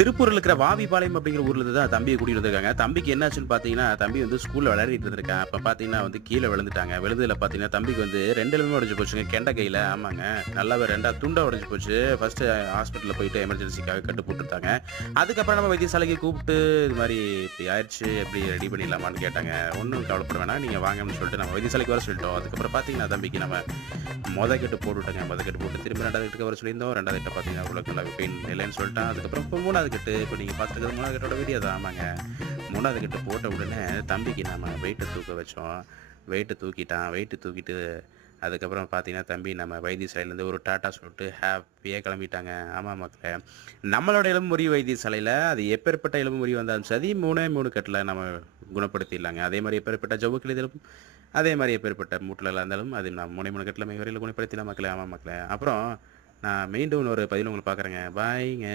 திருப்பூரில் இருக்கிற வாவிபாளையம் அப்படிங்கிற ஊரில் தான் தம்பியை கூட்டிகிட்டு வந்திருக்காங்க. தம்பிக்கு என்னாச்சுன்னு பார்த்தீங்கன்னா தம்பி வந்து ஸ்கூலில் விளையாடிட்டு இருந்திருக்கேன். அப்போ பார்த்தீங்கன்னா வந்து கீழே விழுந்துட்டாங்க. விழுந்ததில் பார்த்தீங்கன்னா தம்பிக்கு வந்து ரெண்டு எலும்பு உடஞ்சி போச்சுங்க கெண்ட கையில். ஆமாங்க. நல்லாவே ரெண்டா துண்டா உடஞ்சி போச்சு. ஃபர்ஸ்ட் ஹாஸ்பிட்டலில் போயிட்டு எமர்ஜென்சிக்காக கட்டு போட்டுருந்தாங்க அதுக்கப்புறம் நம்ம வைத்தியசாலைக்கு கூப்பிட்டு இது மாதிரி இப்படி ஆயிடுச்சு எப்படி ரெடி பண்ணிடலாமான்னு கேட்டாங்க. ஒன்றும் கவலைப்பட வேணாம். நீங்கள் வாங்கன்னு சொல்லிட்டு நம்ம வைத்தியசாலைக்கு வர சொல்லிட்டோம். அதுக்கப்புறம் பார்த்தீங்கன்னா தம்பிக்கு நம்ம மொதல் கட்டு போட்டுவிட்டாங்க மொதல் கட்டு போட்டு திரும்ப ரெண்டாவது கட்டுக்கு வர சொல்லியிருந்தோம். ரெண்டாவது கிட்ட பார்த்தீங்கன்னா உங்களுக்கு நல்லா பெயின் இல்லைன்னு சொல்லிட்டேன். அதுக்கப்புறம் மூணாவது மூணாவது கட்டு இப்போ நீங்கள் பார்த்துருக்கிறது மூணாவது கட்டோட வீடியோ தான். ஆமாங்க. மூணாவது கட்டு போட்ட உடனே தம்பிக்கு நம்ம வெயிட்டை தூக்க வச்சோம். வெயிட்டை தூக்கிட்டான். வெயிட்டு தூக்கிட்டு அதுக்கப்புறம் பார்த்தீங்கன்னா தம்பி நம்ம வைத்தியசாலையிலேருந்து ஒரு டாட்டா சொல்லிட்டு ஹாப்பியாக கிளம்பிட்டாங்க. ஆமாம் மக்களே. நம்மளோட எலும்பு வைத்தியசாலையில் அது எப்பேற்பட்ட எலும்பு முறிவு வந்தாலும் சரி மூணே மூணு கட்டில் நம்ம குணப்படுத்திடலாங்க. அதே மாதிரி எப்பேற்பட்ட ஜவ்வு கிளிதலும் அதே மாதிரி எப்பேற்பட்ட மூட்டில் இருந்தாலும் அது நான் மூணே மூணு கட்டில் மிக வரையில் குணப்படுத்திடலாம் மக்களே. ஆமாம் மக்களே. அப்புறம் நான் மீண்டும் ஒரு பதில் உங்களுக்கு பார்க்குறேங்க. பாய்ங்க